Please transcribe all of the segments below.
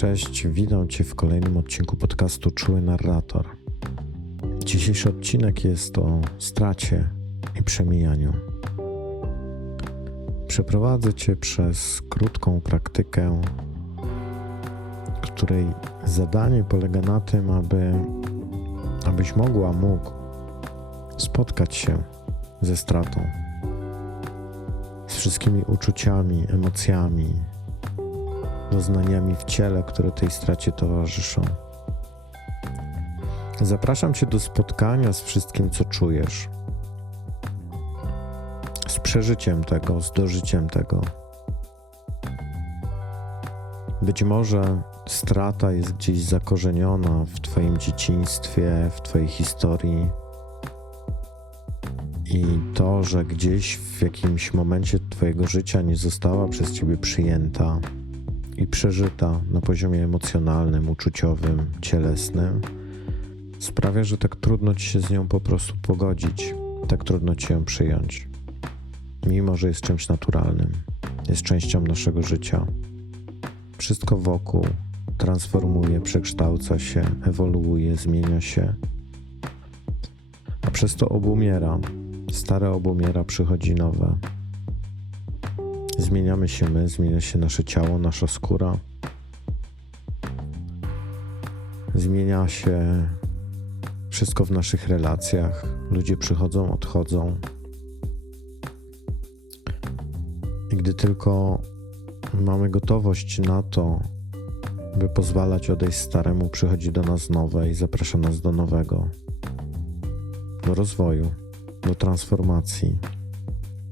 Cześć, witam Cię w kolejnym odcinku podcastu Czuły Narrator. Dzisiejszy odcinek jest o stracie i przemijaniu. Przeprowadzę Cię przez krótką praktykę, której zadanie polega na tym, aby, abyś mogła, mógł spotkać się ze stratą, z wszystkimi uczuciami, emocjami, doznaniami w ciele, które tej stracie towarzyszą. Zapraszam Cię do spotkania z wszystkim, co czujesz, z przeżyciem tego, z dożyciem tego. Być może strata jest gdzieś zakorzeniona w Twoim dzieciństwie, w Twojej historii. I to, że gdzieś w jakimś momencie Twojego życia nie została przez Ciebie przyjęta, i przeżyta na poziomie emocjonalnym, uczuciowym, cielesnym, sprawia, że tak trudno ci się z nią po prostu pogodzić, tak trudno ci ją przyjąć. Mimo, że jest czymś naturalnym, jest częścią naszego życia. Wszystko wokół transformuje, przekształca się, ewoluuje, zmienia się, a przez to obumiera. Stare obumiera, przychodzi nowe. Zmieniamy się my, zmienia się nasze ciało, nasza skóra. Zmienia się wszystko w naszych relacjach. Ludzie przychodzą, odchodzą. I gdy tylko mamy gotowość na to, by pozwalać odejść staremu, przychodzi do nas nowe i zaprasza nas do nowego, do rozwoju, do transformacji,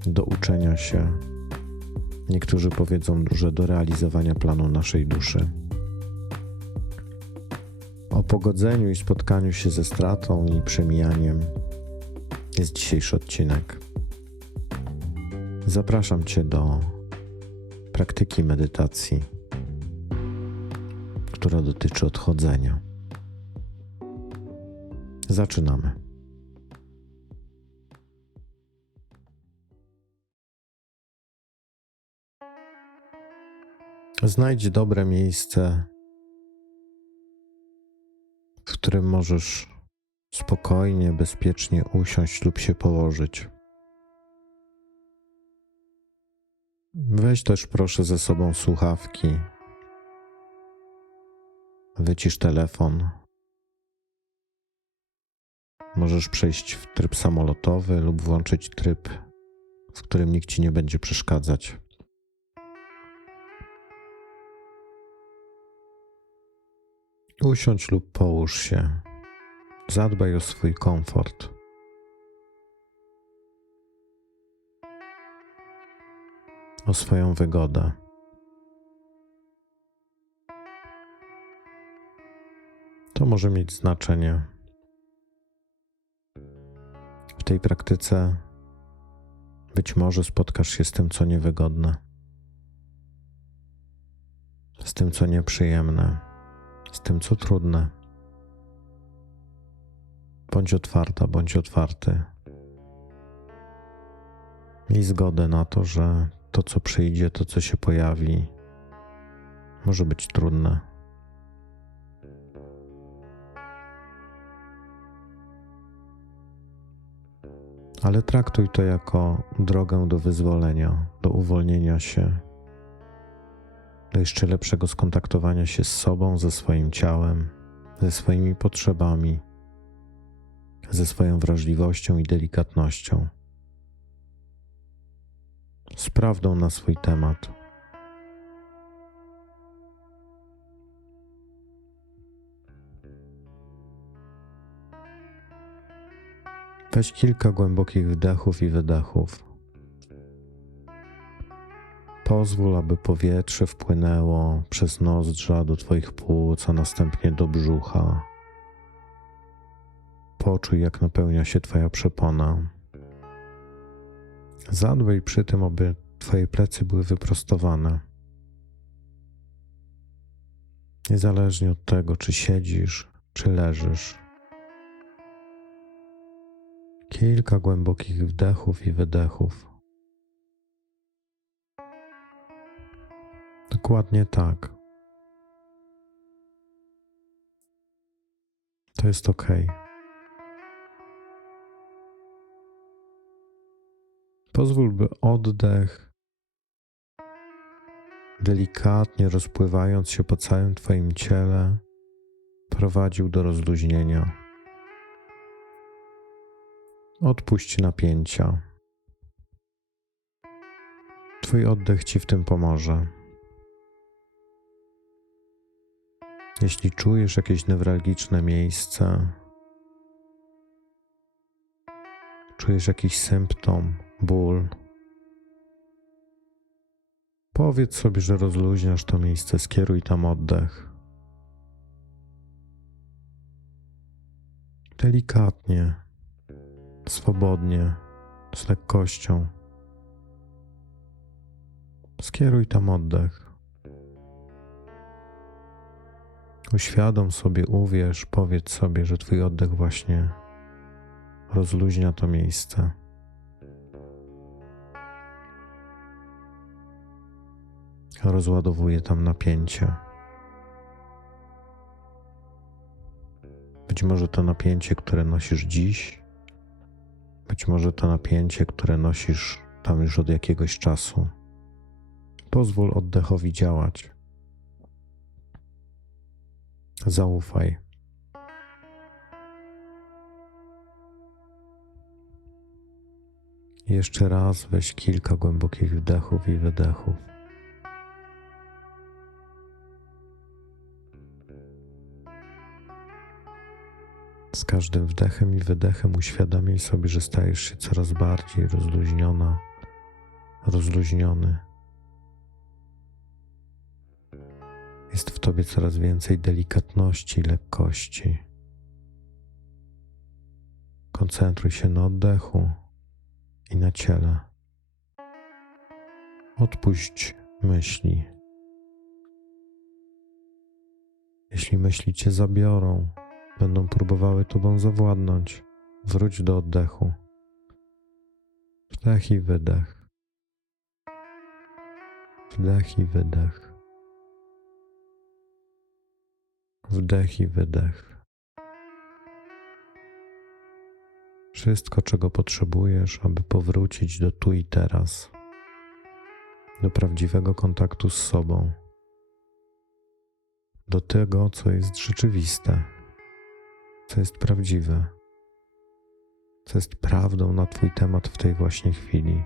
do uczenia się Niektórzy powiedzą, że do realizowania planu naszej duszy. O pogodzeniu i spotkaniu się ze stratą i przemijaniem jest dzisiejszy odcinek. Zapraszam Cię do praktyki medytacji, która dotyczy odchodzenia. Zaczynamy. Znajdź dobre miejsce, w którym możesz spokojnie, bezpiecznie usiąść lub się położyć. Weź też proszę ze sobą słuchawki. Wycisz telefon. Możesz przejść w tryb samolotowy lub włączyć tryb, w którym nikt ci nie będzie przeszkadzać. Usiądź lub połóż się. Zadbaj o swój komfort. O swoją wygodę. To może mieć znaczenie. W tej praktyce być może spotkasz się z tym, co niewygodne, z tym, co nieprzyjemne z tym, co trudne. Bądź otwarta, bądź otwarty. Miej zgodę na to, że to, co przyjdzie, to, co się pojawi, może być trudne. Ale traktuj to jako drogę do wyzwolenia, do uwolnienia się do jeszcze lepszego skontaktowania się z sobą, ze swoim ciałem, ze swoimi potrzebami, ze swoją wrażliwością i delikatnością, z prawdą na swój temat. Weź kilka głębokich wdechów i wydechów. Pozwól, aby powietrze wpłynęło przez nozdrza do Twoich płuc, a następnie do brzucha. Poczuj, jak napełnia się Twoja przepona. Zadbaj przy tym, aby Twoje plecy były wyprostowane. Niezależnie od tego, czy siedzisz, czy leżysz. Kilka głębokich wdechów i wydechów. Dokładnie tak. To jest ok. Pozwól, by oddech, delikatnie rozpływając się po całym Twoim ciele, prowadził do rozluźnienia. Odpuść napięcia. Twój oddech Ci w tym pomoże. Jeśli czujesz jakieś newralgiczne miejsce, czujesz jakiś symptom, ból, powiedz sobie, że rozluźniasz to miejsce, skieruj tam oddech. Delikatnie, swobodnie, z lekkością. Skieruj tam oddech. Uświadom sobie, uwierz, powiedz sobie, że Twój oddech właśnie rozluźnia to miejsce. Rozładowuje tam napięcie. Być może to napięcie, które nosisz dziś, być może to napięcie, które nosisz tam już od jakiegoś czasu. Pozwól oddechowi działać. Zaufaj. Jeszcze raz weź kilka głębokich wdechów i wydechów. Z każdym wdechem i wydechem uświadamiaj sobie, że stajesz się coraz bardziej rozluźniona, rozluźniony. Jest w tobie coraz więcej delikatności i lekkości. Koncentruj się na oddechu i na ciele. Odpuść myśli. Jeśli myśli cię zabiorą, będą próbowały tobą zawładnąć, wróć do oddechu. Wdech i wydech. Wdech i wydech. Wdech i wydech. Wszystko, czego potrzebujesz, aby powrócić do tu i teraz, do prawdziwego kontaktu z sobą, do tego, co jest rzeczywiste, co jest prawdziwe, co jest prawdą na Twój temat w tej właśnie chwili.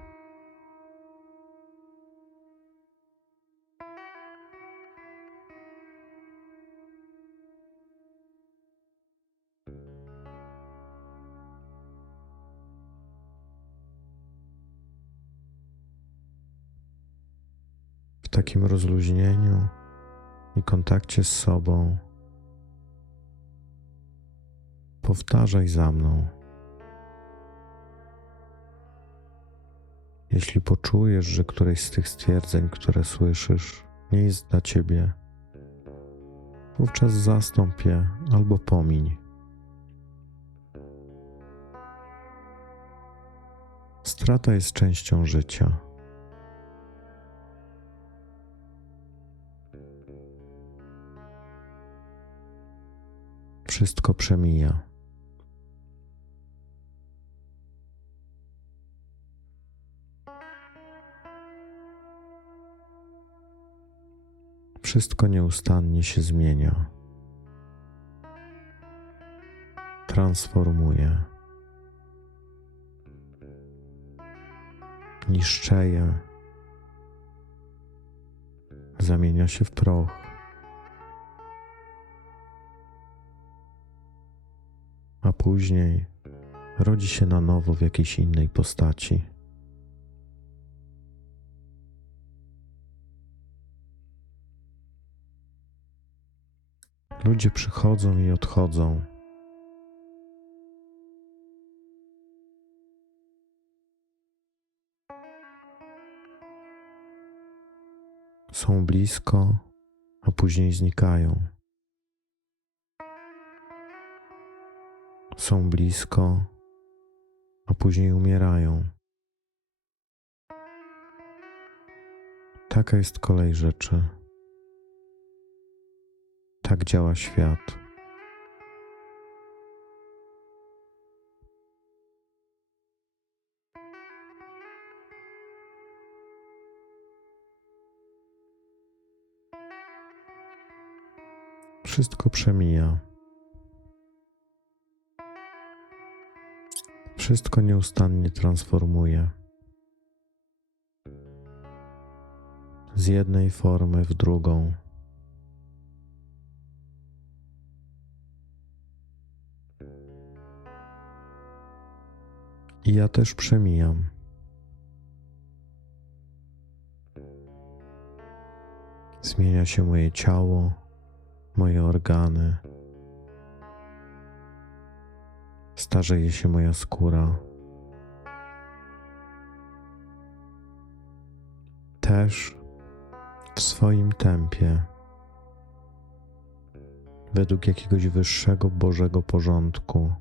Takim rozluźnieniu i kontakcie z sobą, powtarzaj za mną. Jeśli poczujesz, że któreś z tych stwierdzeń, które słyszysz, nie jest dla ciebie, wówczas zastąp je albo pomiń. Strata jest częścią życia. Wszystko przemija. Wszystko nieustannie się zmienia. Transformuje. Niszczeje. Zamienia się w proch. A później rodzi się na nowo w jakiejś innej postaci. Ludzie przychodzą i odchodzą. Są blisko, a później znikają. są blisko, a później umierają. Taka jest kolej rzeczy. Tak działa świat. Wszystko przemija. Wszystko nieustannie transformuje. Z jednej formy w drugą. I ja też przemijam. Zmienia się moje ciało, moje organy. Starzeje się moja skóra. Też w swoim tempie, według jakiegoś wyższego Bożego porządku,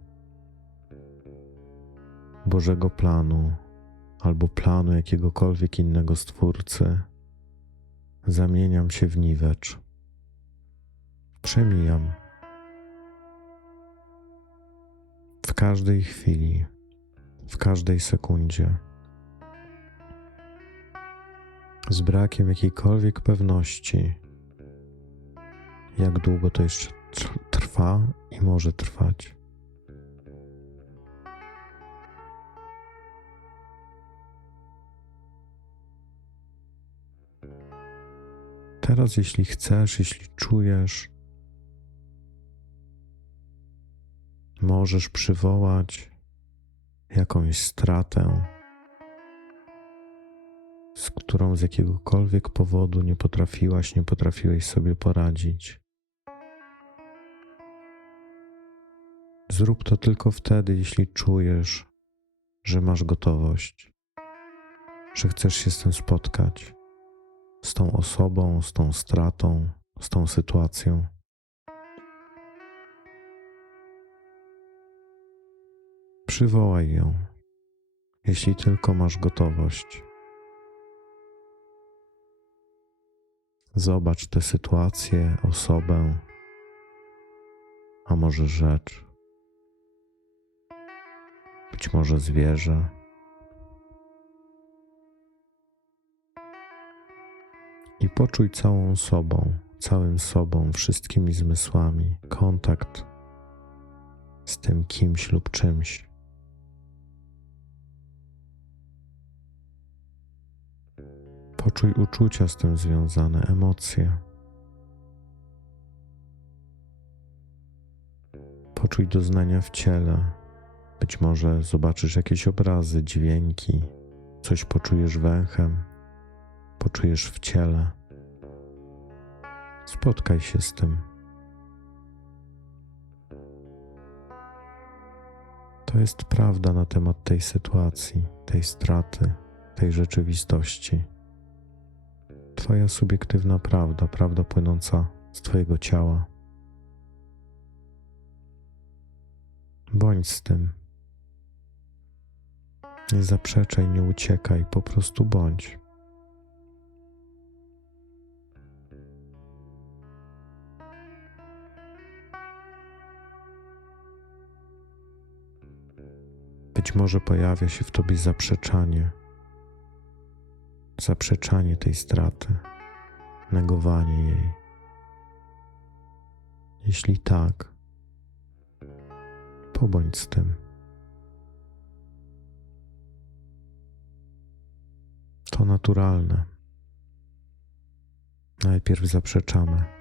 Bożego planu albo planu jakiegokolwiek innego Stwórcy, zamieniam się w niwecz. Przemijam. Każdej chwili, w każdej sekundzie. Z brakiem jakiejkolwiek pewności, jak długo to jeszcze tr- trwa i może trwać. Teraz, jeśli chcesz, jeśli czujesz, możesz przywołać jakąś stratę, z którą z jakiegokolwiek powodu nie potrafiłaś, nie potrafiłeś sobie poradzić. Zrób to tylko wtedy, jeśli czujesz, że masz gotowość, że chcesz się z tym spotkać, z tą osobą, z tą stratą, z tą sytuacją. Przywołaj ją, jeśli tylko masz gotowość. Zobacz tę sytuację, osobę, a może rzecz, być może zwierzę. I poczuj całą sobą, całym sobą, wszystkimi zmysłami kontakt z tym kimś lub czymś. Poczuj uczucia z tym związane, emocje. Poczuj doznania w ciele. Być może zobaczysz jakieś obrazy, dźwięki, coś poczujesz węchem, poczujesz w ciele. Spotkaj się z tym. To jest prawda na temat tej sytuacji, tej straty, tej rzeczywistości. Twoja subiektywna prawda, prawda płynąca z Twojego ciała. Bądź z tym. Nie zaprzeczaj, nie uciekaj, po prostu bądź. Być może pojawia się w tobie zaprzeczanie, zaprzeczanie tej straty, negowanie jej. Jeśli tak, pobądź z tym. To naturalne. Najpierw zaprzeczamy.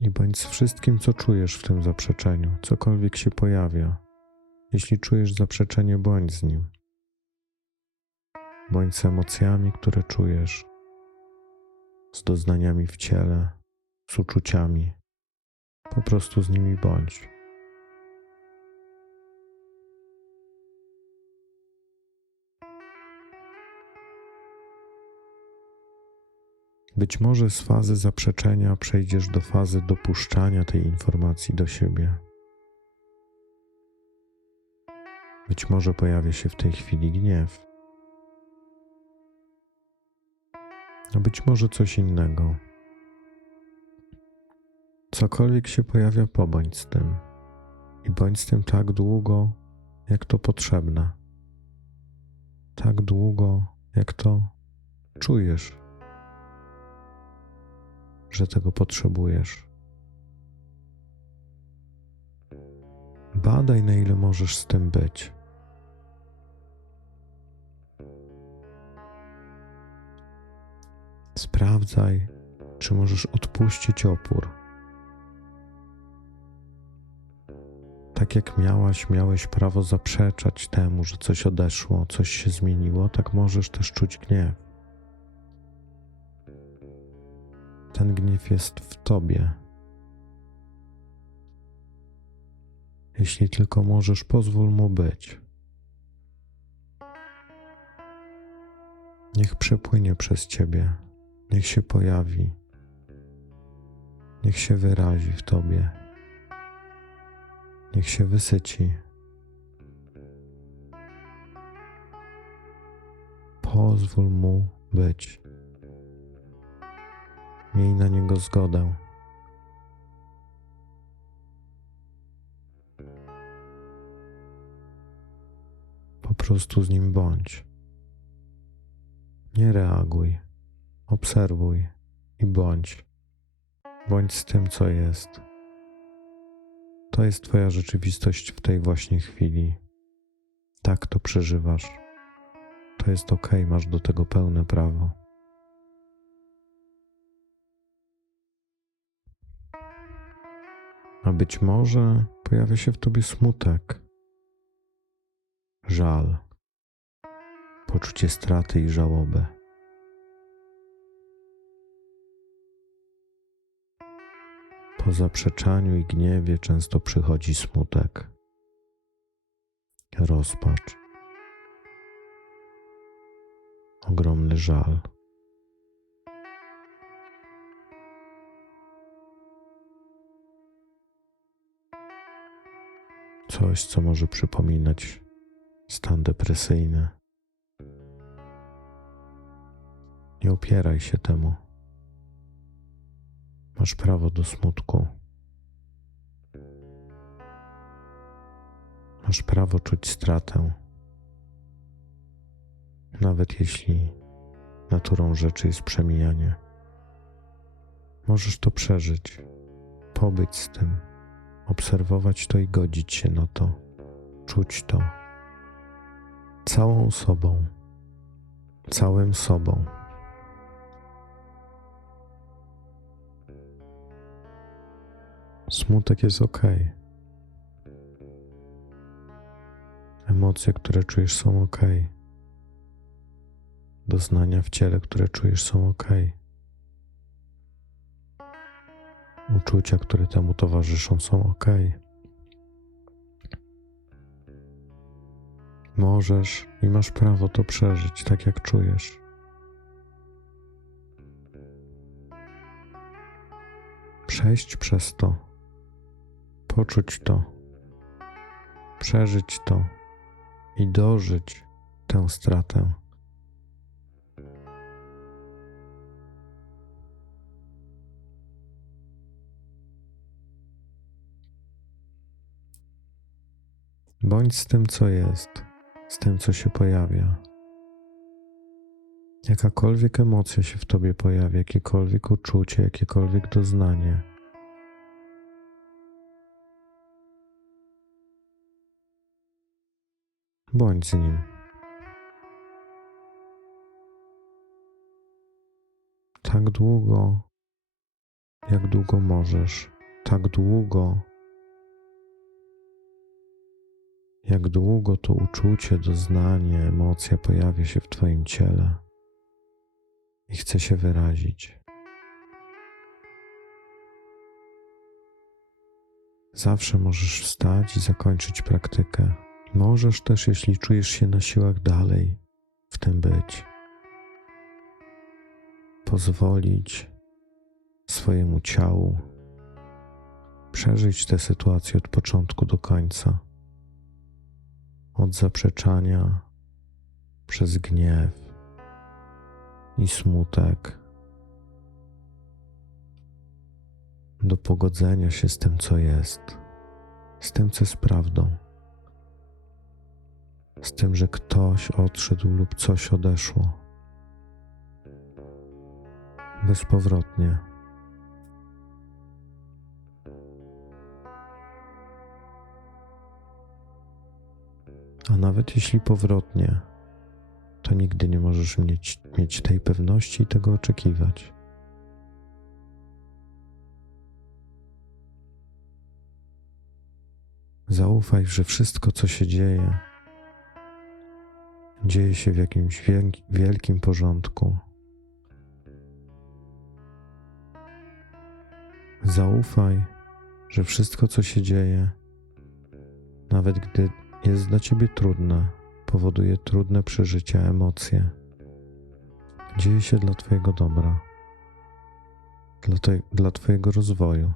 I bądź z wszystkim, co czujesz w tym zaprzeczeniu, cokolwiek się pojawia. Jeśli czujesz zaprzeczenie, bądź z nim. Bądź z emocjami, które czujesz, z doznaniami w ciele, z uczuciami. Po prostu z nimi bądź. Być może z fazy zaprzeczenia przejdziesz do fazy dopuszczania tej informacji do siebie. Być może pojawia się w tej chwili gniew, a być może coś innego. Cokolwiek się pojawia, pobądź z tym i bądź z tym tak długo, jak to potrzebne. Tak długo, jak to czujesz, że tego potrzebujesz. Badaj, na ile możesz z tym być. Sprawdzaj, czy możesz odpuścić opór. Tak jak miałaś, miałeś prawo zaprzeczać temu, że coś odeszło, coś się zmieniło, tak możesz też czuć gniew. Ten gniew jest w tobie. Jeśli tylko możesz, pozwól mu być. Niech przepłynie przez ciebie, niech się pojawi, niech się wyrazi w tobie, niech się wysyci. Pozwól mu być. Miej na niego zgodę. Po prostu z nim bądź. Nie reaguj, obserwuj i bądź. Bądź z tym, co jest. To jest Twoja rzeczywistość w tej właśnie chwili. Tak to przeżywasz. To jest ok, masz do tego pełne prawo. A być może pojawia się w tobie smutek, żal, poczucie straty i żałobę. Po zaprzeczaniu i gniewie często przychodzi smutek, rozpacz, ogromny żal. Coś, co może przypominać stan depresyjny. Nie opieraj się temu. Masz prawo do smutku. Masz prawo czuć stratę, nawet jeśli naturą rzeczy jest przemijanie. Możesz to przeżyć, pobyć z tym, obserwować to i godzić się na to, czuć to całą sobą, całym sobą. Smutek jest ok. Emocje, które czujesz, są ok. Doznania w ciele, które czujesz, są ok. Uczucia, które temu towarzyszą, są ok. Możesz i masz prawo to przeżyć tak, jak czujesz. Przejść przez to, poczuć to, przeżyć to i dożyć tę stratę. Bądź z tym, co jest, z tym, co się pojawia. Jakakolwiek emocja się w tobie pojawia, jakiekolwiek uczucie, jakiekolwiek doznanie. Bądź z nim. Tak długo, jak długo możesz, tak długo, jak długo to uczucie, doznanie, emocja pojawia się w Twoim ciele i chce się wyrazić. Zawsze możesz wstać i zakończyć praktykę. Możesz też, jeśli czujesz się na siłach dalej w tym być, pozwolić swojemu ciału przeżyć tę sytuację od początku do końca od zaprzeczania przez gniew i smutek do pogodzenia się z tym, co jest, z tym, co jest prawdą, z tym, że ktoś odszedł lub coś odeszło bezpowrotnie. A nawet jeśli powrotnie, to nigdy nie możesz mieć, mieć tej pewności i tego oczekiwać. Zaufaj, że wszystko, co się dzieje, dzieje się w jakimś wielki- wielkim porządku. Zaufaj, że wszystko, co się dzieje, nawet gdy jest dla ciebie trudne, powoduje trudne przeżycia, emocje, dzieje się dla Twojego dobra, dla, te, dla Twojego rozwoju,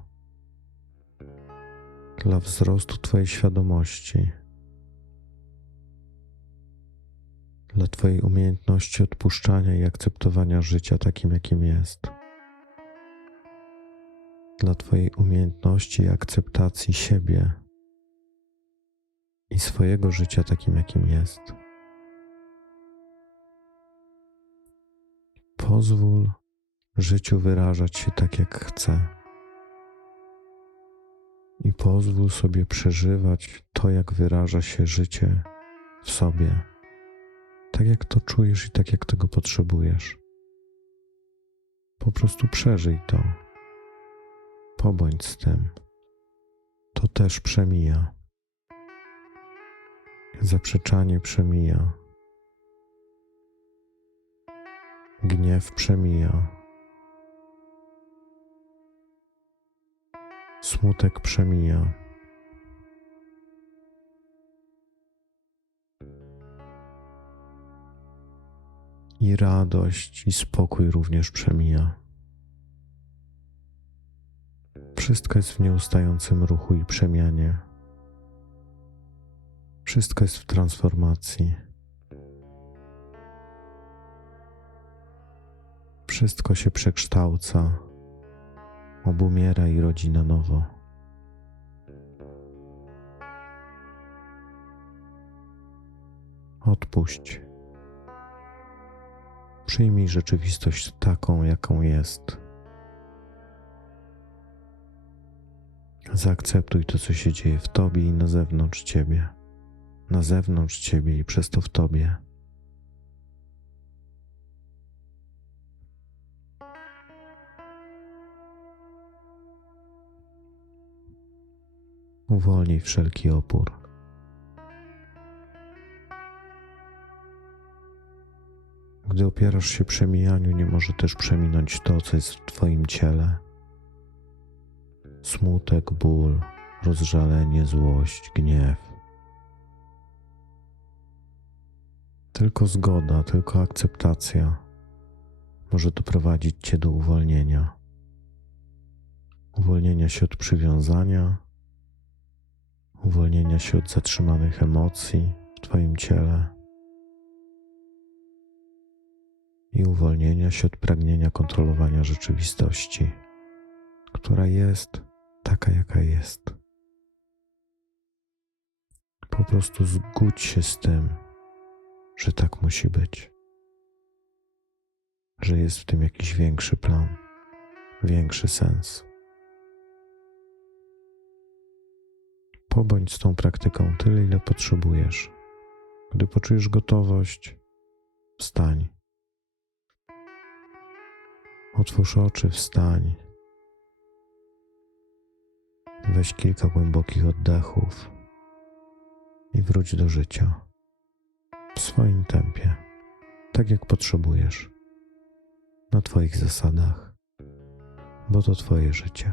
dla wzrostu Twojej świadomości, dla Twojej umiejętności odpuszczania i akceptowania życia takim, jakim jest dla Twojej umiejętności i akceptacji siebie i swojego życia takim, jakim jest. Pozwól życiu wyrażać się tak, jak chce. I pozwól sobie przeżywać to, jak wyraża się życie w sobie, tak jak to czujesz i tak jak tego potrzebujesz. Po prostu przeżyj to pobądź z tym. To też przemija. Zaprzeczanie przemija. Gniew przemija. Smutek przemija. I radość i spokój również przemija. Wszystko jest w nieustającym ruchu i przemianie. Wszystko jest w transformacji. Wszystko się przekształca, obumiera i rodzi na nowo. Odpuść. Przyjmij rzeczywistość taką, jaką jest. Zaakceptuj to, co się dzieje w tobie i na zewnątrz ciebie, na zewnątrz ciebie i przez to w tobie. Uwolnij wszelki opór. Gdy opierasz się przemijaniu, nie może też przeminąć to, co jest w Twoim ciele smutek, ból, rozżalenie, złość, gniew. Tylko zgoda, tylko akceptacja może doprowadzić Cię do uwolnienia. Uwolnienia się od przywiązania, uwolnienia się od zatrzymanych emocji w Twoim ciele i uwolnienia się od pragnienia kontrolowania rzeczywistości, która jest taka, jaka jest. Po prostu zgódź się z tym, że tak musi być, że jest w tym jakiś większy plan, większy sens. Pobądź z tą praktyką tyle, ile potrzebujesz. Gdy poczujesz gotowość, wstań. Otwórz oczy, wstań. Weź kilka głębokich oddechów i wróć do życia w swoim tempie, tak jak potrzebujesz, na Twoich zasadach, bo to Twoje życie.